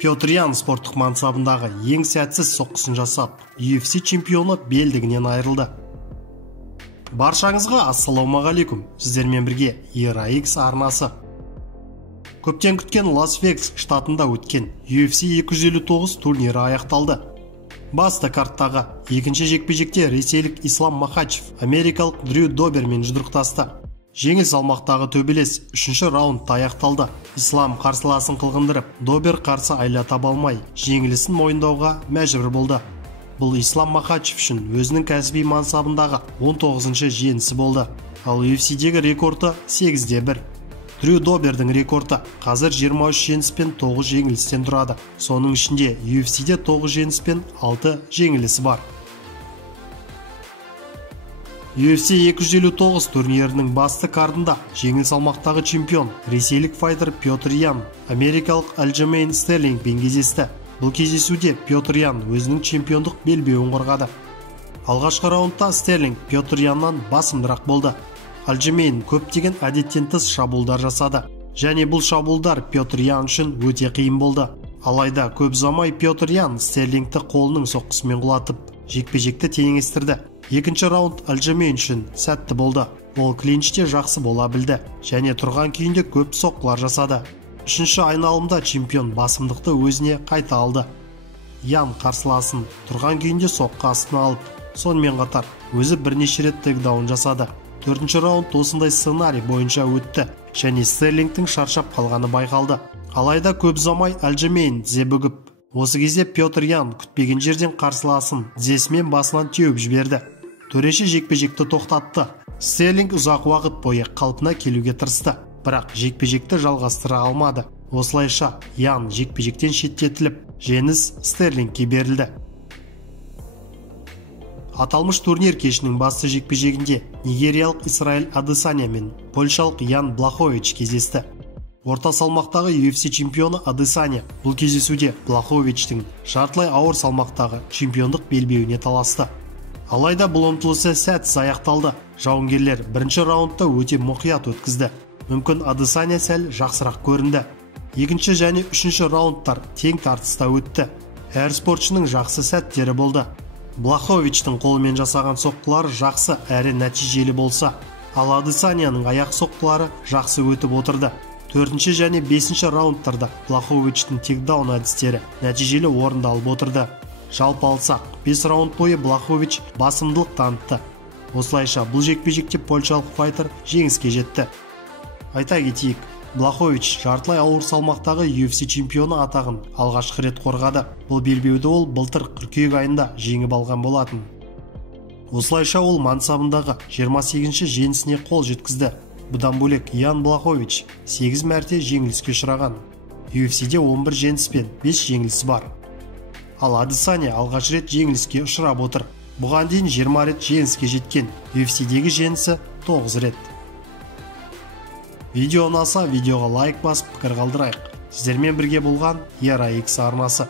Петр Ян спорттық мансабындағы ең сәтсіз соққысын жасап, UFC чемпионы белдігінен айырылды. Баршаңызға ассалаумағалейкум, сіздермен бірге ERA-X арнасы. Көптен күткен Лас-Вегас штатында өткен UFC 259 турнирі аяқталды. Басты карттағы екінші жекпе-жекте ресейлік Ислам Махачев америкалық Дрю Добермен жұдырықтасты. Жеңіл салмақтағы төбелес 3-ші раундта аяқталды. Ислам қарсыласын қылғындырып, Добер қарсы айла таба алмай, жеңілісін мойындауға мәжбүр болды. Бұл Ислам Махачев үшін өзінің кәсіби мансабындағы 19-ші жеңісі болды. Ал UFC-дегі рекорды 8-1. Дрю Добердің рекорды қазір 23 жеңіс пен 9 жеңілістен тұрады. Соның ішінде UFC-де 9 жеңіс пен 6 жеңілісі бар. UFC 259 турнирінің басты картында жеңіл салмақтағы чемпион ресейлік файтер Петр Ян америкалық Альджемейн Стерлингпен кездесті. Бұл кездесуде Петр Ян өзінің чемпиондық белбеуін қорғады. Алғашқы раундта Стерлинг Петр Яннан басымдырақ болды. Альджемейн көптеген әдеттен тыс шабуылдар жасады, және бұл шабуылдар Петр Ян үшін өте қиын болды. Алайда көп ұзамай Петр Ян Стерлингті қолының соққысымен құлатып, жекпе-жекті теңестірді. Екінші раунд Альджемейн үшін сәтті болды. Ол клинчте жақсы бола білді, және тұрған күйінде көп соққылар жасады. Үшінші айналымда чемпион басымдықты өзіне қайта алды. Ян қарсыласын тұрған күйінде соққы астына алып, сонымен қатар өзі бірнеше рет тейкдаун жасады. Төртінші раунд осындай сценарий бойынша өтті, және Стерлингтің шаршап қалғаны байқалды. Алайда көп ұзамай Альджемейн тізе бүгіп, осы кезде Петр Ян күтпеген жерден қарсыласын тізесімен басынан теуіп жіберді. Төреші жекпе-жекті тоқтатты. Стерлинг ұзақ уақыт бойы қалпына келуге тырысты, бірақ жекпе-жекті жалғастыра алмады. Осылайша Ян жекпе-жектен шеттетіліп, жеңіс Стерлингке берілді. Аталмыш турнир кешінің басты жекпе-жегінде нигериялық Исраэль Адесanya мен польшалық Ян Блахович кездесті. Орта салмақтағы UFC чемпионы Адесanya бұл кездесуде Блаховичтің жартылай ауыр салмақтағы чемпиондық белбеуіне таласты. Алайда бұл ұмтылысы сәтсіз аяқталды. Жауынгерлер бірінші раундта өте мұқият өткізді. Мүмкін Адесanya сәл жақсырақ көрінді. Екінші және үшінші раундтар тең тартыста өтті. Әр спортшының жақсы сәттері болды. Блаховичтің қолымен жасаған соққылары жақсы әрі нәтижелі болса, ал Адесанyaның аяқ соққылары жақсы өтіп отырды. Төртінші және бесінші раундтарда Блаховичтің тейкдаун әдістері нәтижелі орындалып отырды. Жалпы алсақ, 5 раунд бойы Блахович басымдылық танытты. Осылайша бұл жекпе-жекте польшалық файтер жеңіске жетті. Айта кетейік, Блахович жартылай ауыр салмақтағы UFC чемпионы атағын алғашқы рет қорғады. Бұл белбеуді ол былтыр қыркүйек айында жеңіп алған болатын. Осылайша ол мансабындағы 28-ші жеңісіне қол жеткізді. Бұдан бөлек Ян Блахович 8 мәрте жеңіліске ұшыраған. UFC-де 11 жеңіс пен 5 жеңілісі бар. Ал Адесanya алғаш рет жеңіліске ұшырап отыр. Бұған дейін 20 рет жеңіске жеткен. UFC-дегі жеңісі 9 рет. Видео ұнаса, видеоға лайк басып, пікір қалдырайық. Сіздермен бірге болған ERA-X арнасы.